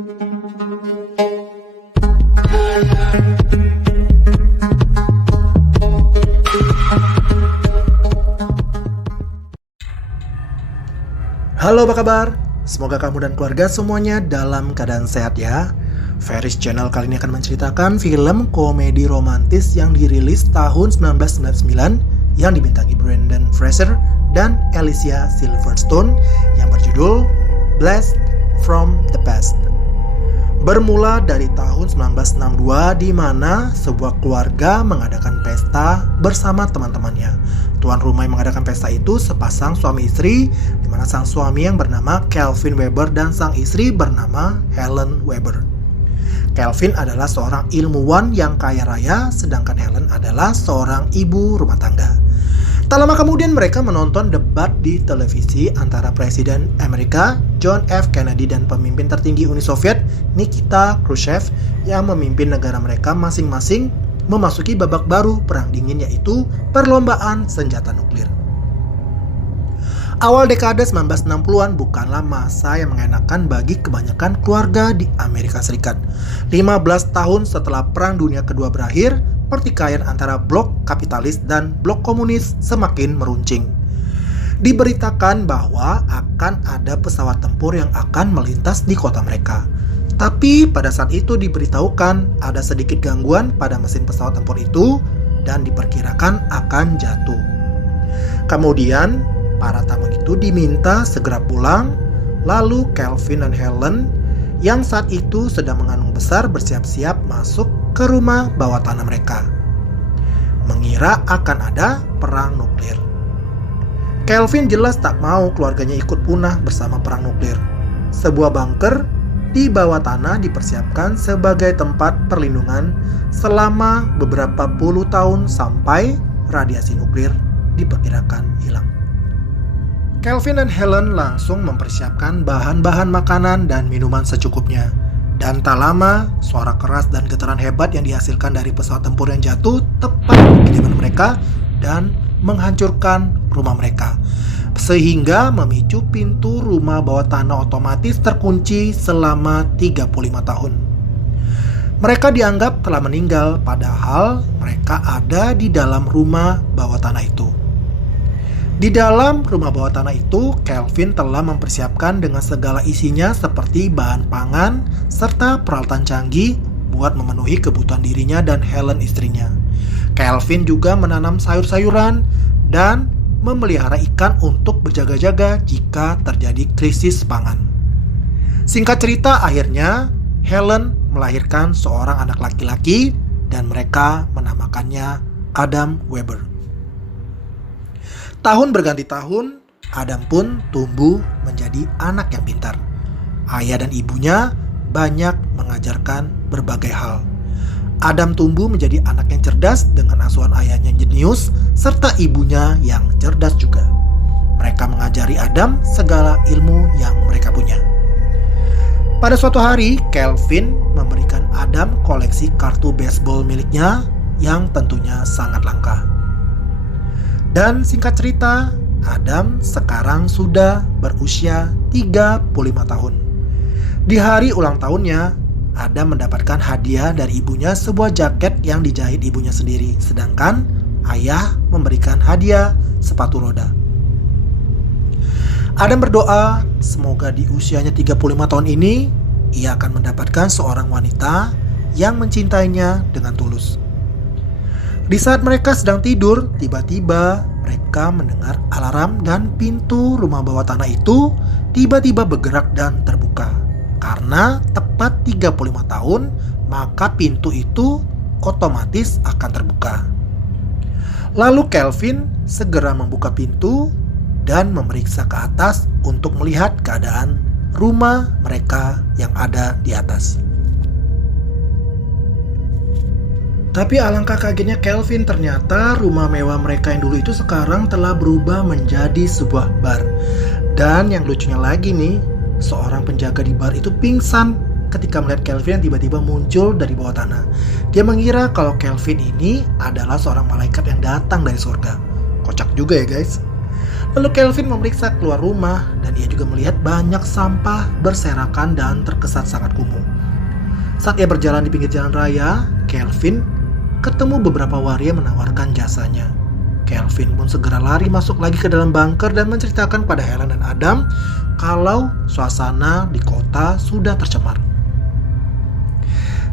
Halo, apa kabar? Semoga kamu dan keluarga semuanya dalam keadaan sehat ya. Ferris Channel kali ini akan menceritakan film komedi romantis yang dirilis tahun 1999 yang dibintangi Brendan Fraser dan Alicia Silverstone yang berjudul Blast from the Past. Bermula dari tahun 1962 di mana sebuah keluarga mengadakan pesta bersama teman-temannya. Tuan rumah yang mengadakan pesta itu sepasang suami istri, di mana sang suami yang bernama Kelvin Weber dan sang istri bernama Helen Weber. Kelvin adalah seorang ilmuwan yang kaya raya, sedangkan Helen adalah seorang ibu rumah tangga. Tak lama kemudian mereka menonton debat di televisi antara Presiden Amerika John F. Kennedy dan pemimpin tertinggi Uni Soviet Nikita Khrushchev yang memimpin negara mereka masing-masing memasuki babak baru perang dingin, yaitu perlombaan senjata nuklir. Awal dekade 1960-an bukanlah masa yang mengenakan bagi kebanyakan keluarga di Amerika Serikat. 15 tahun setelah Perang Dunia Kedua berakhir, pertikaian antara blok kapitalis dan blok komunis semakin meruncing. Diberitakan bahwa akan ada pesawat tempur yang akan melintas di kota mereka. Tapi pada saat itu diberitahukan ada sedikit gangguan pada mesin pesawat tempur itu dan diperkirakan akan jatuh. Kemudian para tamu itu diminta segera pulang, lalu Kelvin dan Helen yang saat itu sedang mengandung besar bersiap-siap masuk ke rumah bawah tanah mereka, mengira akan ada perang nuklir. Kelvin jelas tak mau keluarganya ikut punah bersama perang nuklir. Sebuah bunker di bawah tanah dipersiapkan sebagai tempat perlindungan selama beberapa puluh tahun sampai radiasi nuklir diperkirakan hilang. Kelvin dan Helen langsung mempersiapkan bahan-bahan makanan dan minuman secukupnya. Dan tak lama, suara keras dan getaran hebat yang dihasilkan dari pesawat tempur yang jatuh tepat di kediaman mereka dan menghancurkan rumah mereka, sehingga memicu pintu rumah bawah tanah otomatis terkunci selama 35 tahun. Mereka dianggap telah meninggal, padahal mereka ada di dalam rumah bawah tanah itu. Di dalam rumah bawah tanah itu, Kelvin telah mempersiapkan dengan segala isinya seperti bahan pangan serta peralatan canggih buat memenuhi kebutuhan dirinya dan Helen istrinya. Kelvin juga menanam sayur-sayuran dan memelihara ikan untuk berjaga-jaga jika terjadi krisis pangan. Singkat cerita, akhirnya Helen melahirkan seorang anak laki-laki dan mereka menamakannya Adam Weber. Tahun berganti tahun, Adam pun tumbuh menjadi anak yang pintar. Ayah dan ibunya banyak mengajarkan berbagai hal. Adam tumbuh menjadi anak yang cerdas dengan asuhan ayahnya yang jenius serta ibunya yang cerdas juga. Mereka mengajari Adam segala ilmu yang mereka punya. Pada suatu hari, Kelvin memberikan Adam koleksi kartu baseball miliknya yang tentunya sangat langka. Dan singkat cerita, Adam sekarang sudah berusia 35 tahun. Di hari ulang tahunnya, Adam mendapatkan hadiah dari ibunya sebuah jaket yang dijahit ibunya sendiri, sedangkan ayah memberikan hadiah sepatu roda. Adam berdoa semoga di usianya 35 tahun ini ia akan mendapatkan seorang wanita yang mencintainya dengan tulus. Di saat mereka sedang tidur, tiba-tiba mereka mendengar alarm dan pintu rumah bawah tanah itu tiba-tiba bergerak dan terbuka. Karena tepat 35 tahun, maka pintu itu otomatis akan terbuka. Lalu Kelvin segera membuka pintu dan memeriksa ke atas untuk melihat keadaan rumah mereka yang ada di atas. Tapi alangkah kagetnya Kelvin, ternyata rumah mewah mereka yang dulu itu sekarang telah berubah menjadi sebuah bar. Dan yang lucunya lagi nih, seorang penjaga di bar itu pingsan ketika melihat Kelvin yang tiba-tiba muncul dari bawah tanah. Dia mengira kalau Kelvin ini adalah seorang malaikat yang datang dari surga. Kocak juga ya guys. Lalu Kelvin memeriksa keluar rumah dan ia juga melihat banyak sampah berserakan dan terkesan sangat kumuh. Saat ia berjalan di pinggir jalan raya, Kelvin ketemu beberapa waria menawarkan jasanya. Kelvin pun segera lari masuk lagi ke dalam bunker dan menceritakan pada Helen dan Adam kalau suasana di kota sudah tercemar.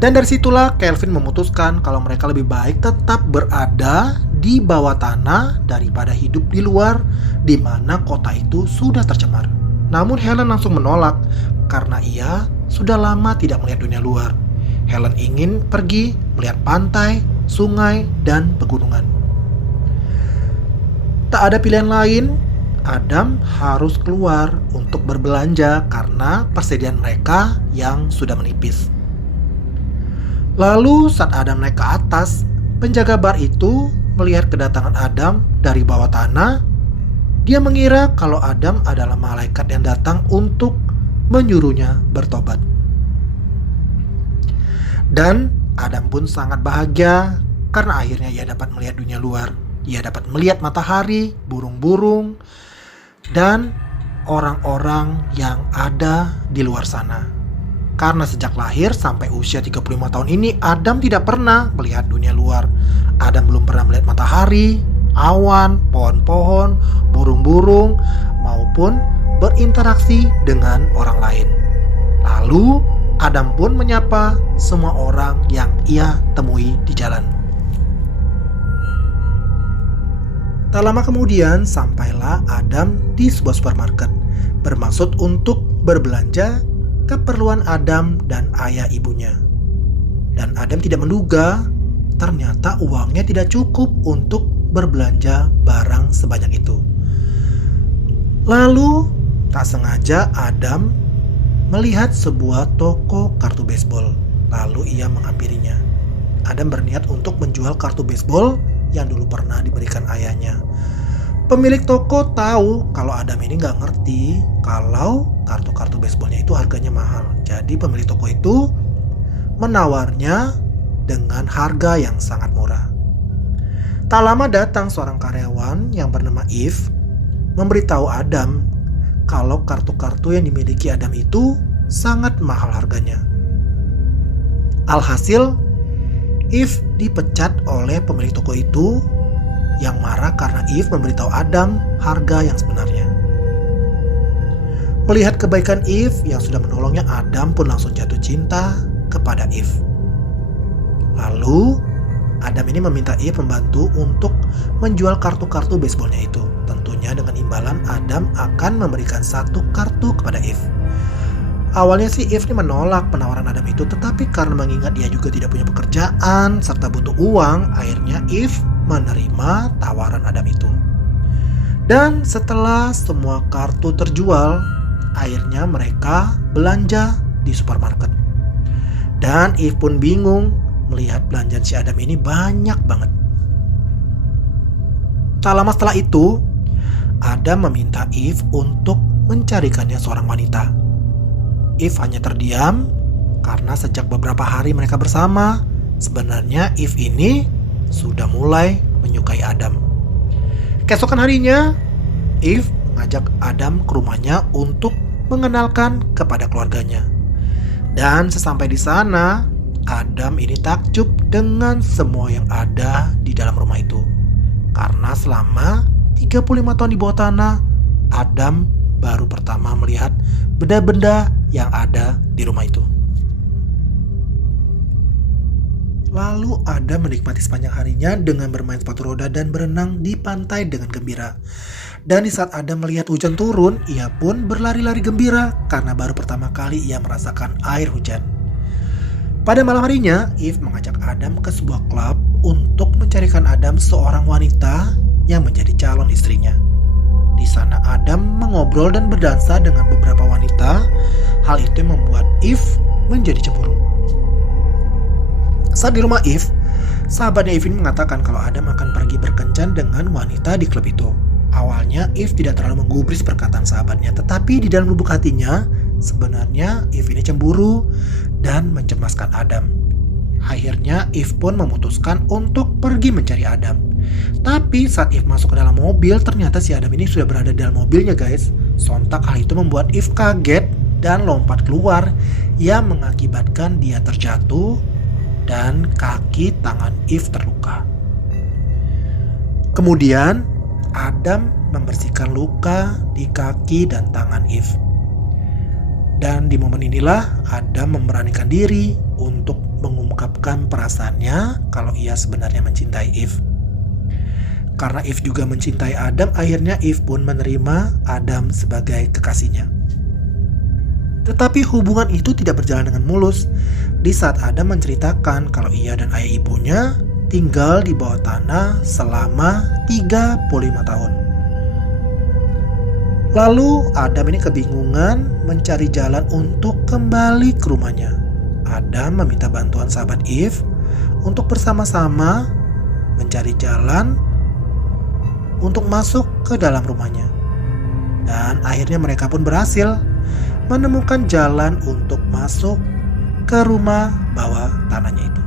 Dan dari situlah Kelvin memutuskan kalau mereka lebih baik tetap berada di bawah tanah daripada hidup di luar di mana kota itu sudah tercemar. Namun Helen langsung menolak karena ia sudah lama tidak melihat dunia luar. Helen ingin pergi melihat pantai, sungai, dan pegunungan. Tak ada pilihan lain, Adam harus keluar untuk berbelanja karena persediaan mereka yang sudah menipis. Lalu saat Adam naik ke atas, penjaga bar itu melihat kedatangan Adam dari bawah tanah. Dia mengira kalau Adam adalah malaikat yang datang untuk menyuruhnya bertobat. Dan Adam pun sangat bahagia karena akhirnya ia dapat melihat dunia luar. Ia dapat melihat matahari, burung-burung, dan orang-orang yang ada di luar sana. Karena sejak lahir sampai usia 35 tahun ini, Adam tidak pernah melihat dunia luar. Adam belum pernah melihat matahari, awan, pohon-pohon, burung-burung, maupun berinteraksi dengan orang lain. Lalu, Adam pun menyapa semua orang yang ia temui di jalan. Tak lama kemudian, sampailah Adam di sebuah supermarket, bermaksud untuk berbelanja keperluan Adam dan ayah ibunya. Dan Adam tidak menduga ternyata uangnya tidak cukup untuk berbelanja barang sebanyak itu. Lalu tak sengaja Adam melihat sebuah toko kartu baseball. Lalu ia menghampirinya. Adam berniat untuk menjual kartu baseball yang dulu pernah diberikan ayahnya. Pemilik toko tahu kalau Adam ini nggak ngerti kalau kartu-kartu baseballnya itu harganya mahal. Jadi pemilik toko itu menawarnya dengan harga yang sangat murah. Tak lama datang seorang karyawan yang bernama Eve memberitahu Adam kalau kartu-kartu yang dimiliki Adam itu sangat mahal harganya. Alhasil, Eve dipecat oleh pemilik toko itu yang marah karena Eve memberitahu Adam harga yang sebenarnya. Melihat kebaikan Eve yang sudah menolongnya, Adam pun langsung jatuh cinta kepada Eve. Lalu, Adam ini meminta Eve membantu untuk menjual kartu-kartu baseballnya itu. Tentunya dengan imbalan Adam akan memberikan satu kartu kepada Eve. Awalnya sih Eve ini menolak penawaran Adam itu, tetapi karena mengingat dia juga tidak punya pekerjaan serta butuh uang, akhirnya Eve menerima tawaran Adam itu. Dan setelah semua kartu terjual, akhirnya mereka belanja di supermarket. Dan Eve pun bingung melihat belanjaan si Adam ini banyak banget. Tak lama setelah itu, Adam meminta Eve untuk mencarikannya seorang wanita. Eve hanya terdiam karena sejak beberapa hari mereka bersama, sebenarnya Eve ini sudah mulai menyukai Adam. Keesokan harinya, Eve mengajak Adam ke rumahnya untuk mengenalkan kepada keluarganya. Dan sesampai di sana, Adam ini takjub dengan semua yang ada di dalam rumah itu. Karena selama 35 tahun di bawah tanah, Adam baru pertama melihat benda-benda yang ada di rumah itu. Lalu Adam menikmati sepanjang harinya dengan bermain sepatu roda dan berenang di pantai dengan gembira. Dan di saat Adam melihat hujan turun, ia pun berlari-lari gembira karena baru pertama kali ia merasakan air hujan. Pada malam harinya, Eve mengajak Adam ke sebuah klub untuk mencarikan Adam seorang wanita yang menjadi calon istrinya. Di sana Adam mengobrol dan berdansa dengan beberapa wanita. Hal itu membuat Eve menjadi cemburu. Saat di rumah Eve, sahabatnya Eve mengatakan kalau Adam akan pergi berkencan dengan wanita di klub itu. Awalnya Eve tidak terlalu menggubris perkataan sahabatnya, tetapi di dalam lubuk hatinya sebenarnya Eve ini cemburu dan mencemaskan Adam. Akhirnya Eve pun memutuskan untuk pergi mencari Adam. Tapi saat Eve masuk ke dalam mobil, ternyata si Adam ini sudah berada di dalam mobilnya guys. Sontak hal itu membuat Eve kaget dan lompat keluar yang mengakibatkan dia terjatuh dan kaki tangan Eve terluka. Kemudian Adam membersihkan luka di kaki dan tangan Eve. Dan di momen inilah Adam memberanikan diri untuk mengungkapkan perasaannya kalau ia sebenarnya mencintai Eve. Karena Eve juga mencintai Adam, akhirnya Eve pun menerima Adam sebagai kekasihnya. Tetapi hubungan itu tidak berjalan dengan mulus. Di saat Adam menceritakan kalau ia dan ayah ibunya tinggal di bawah tanah selama 35 tahun. Lalu Adam ini kebingungan mencari jalan untuk kembali ke rumahnya. Adam meminta bantuan sahabat Eve untuk bersama-sama mencari jalan untuk masuk ke dalam rumahnya. Dan akhirnya mereka pun berhasil menemukan jalan untuk masuk ke rumah bawah tanahnya itu.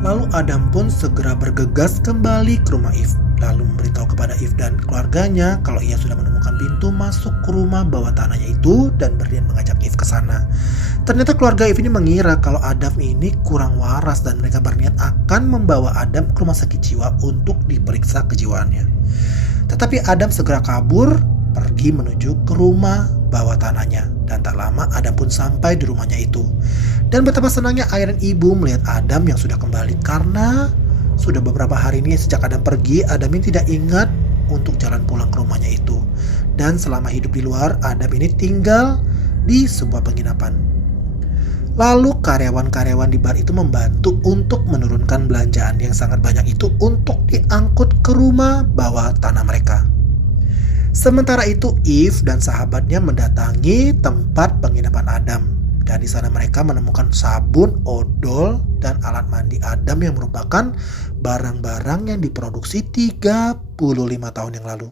Lalu Adam pun segera bergegas kembali ke rumah Eve, lalu memberitahu kepada Eve dan keluarganya kalau ia sudah menemukan pintu masuk ke rumah bawah tanahnya itu dan berniat mengajak Eve ke sana. Ternyata keluarga Eve ini mengira kalau Adam ini kurang waras dan mereka berniat akan membawa Adam ke rumah sakit jiwa untuk diperiksa kejiwaannya. Tetapi Adam segera kabur pergi menuju ke rumah bawah tanahnya, dan tak lama Adam pun sampai di rumahnya itu. Dan betapa senangnya ayah dan ibu melihat Adam yang sudah kembali, karena sudah beberapa hari ini sejak Adam pergi, Adam ini tidak ingat untuk jalan pulang ke rumahnya itu. Dan selama hidup di luar, Adam ini tinggal di sebuah penginapan. Lalu karyawan-karyawan di bar itu membantu untuk menurunkan belanjaan yang sangat banyak itu untuk diangkut ke rumah bawah tanah mereka. Sementara itu Eve dan sahabatnya mendatangi tempat penginapan Adam. Dan di sana mereka menemukan sabun, odol, dan alat mandi Adam yang merupakan barang-barang yang diproduksi 35 tahun yang lalu.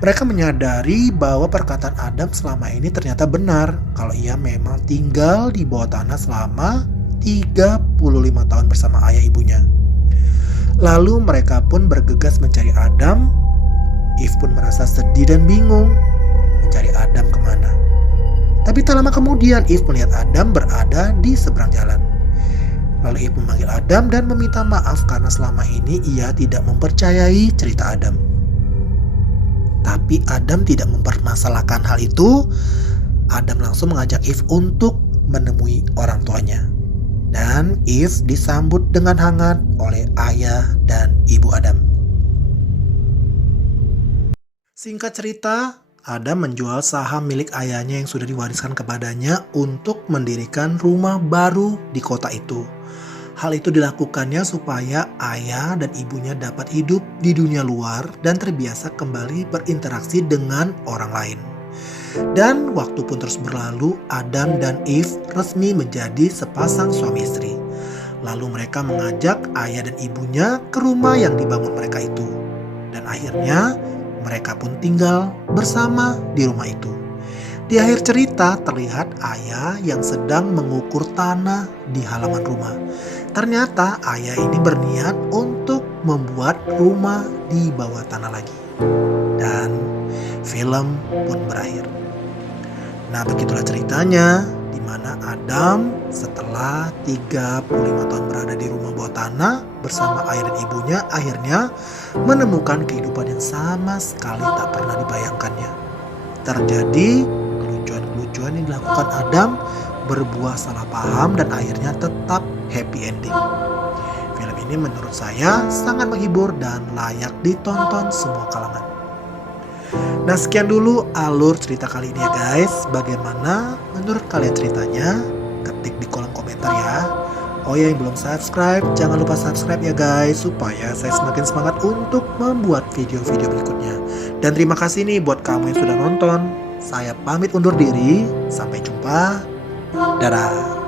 Mereka menyadari bahwa perkataan Adam selama ini ternyata benar, kalau ia memang tinggal di bawah tanah selama 35 tahun bersama ayah ibunya. Lalu mereka pun bergegas mencari Adam. Eve pun merasa sedih dan bingung mencari Adam kemana. Tapi tak lama kemudian Eve melihat Adam berada di seberang jalan. Lalu Eve memanggil Adam dan meminta maaf karena selama ini ia tidak mempercayai cerita Adam. Tapi Adam tidak mempermasalahkan hal itu. Adam langsung mengajak Eve untuk menemui orang tuanya. Dan Eve disambut dengan hangat oleh ayah dan ibu Adam. Singkat cerita, Adam menjual saham milik ayahnya yang sudah diwariskan kepadanya untuk mendirikan rumah baru di kota itu. Hal itu dilakukannya supaya ayah dan ibunya dapat hidup di dunia luar dan terbiasa kembali berinteraksi dengan orang lain. Dan waktu pun terus berlalu, Adam dan Eve resmi menjadi sepasang suami istri. Lalu mereka mengajak ayah dan ibunya ke rumah yang dibangun mereka itu. Dan akhirnya mereka pun tinggal bersama di rumah itu. Di akhir cerita terlihat ayah yang sedang mengukur tanah di halaman rumah. Ternyata ayah ini berniat untuk membuat rumah di bawah tanah lagi. Dan film pun berakhir. Nah, begitulah ceritanya di mana Adam setelah 35 tahun berada di rumah bawah tanah bersama ayah dan ibunya akhirnya menemukan kehidupan yang sama sekali tak pernah dibayangkannya. Terjadi kelucuan-kelucuan yang dilakukan Adam berbuah salah paham dan akhirnya tetap happy ending. Film ini menurut saya sangat menghibur dan layak ditonton semua kalangan. Nah, sekian dulu alur cerita kali ini ya guys. Bagaimana menurut kalian ceritanya? Ketik di kolom komentar ya. Oh ya, yang belum subscribe, jangan lupa subscribe ya guys, supaya saya semakin semangat untuk membuat video-video berikutnya. Dan terima kasih nih buat kamu yang sudah nonton. Saya pamit undur diri, sampai jumpa. Dadah.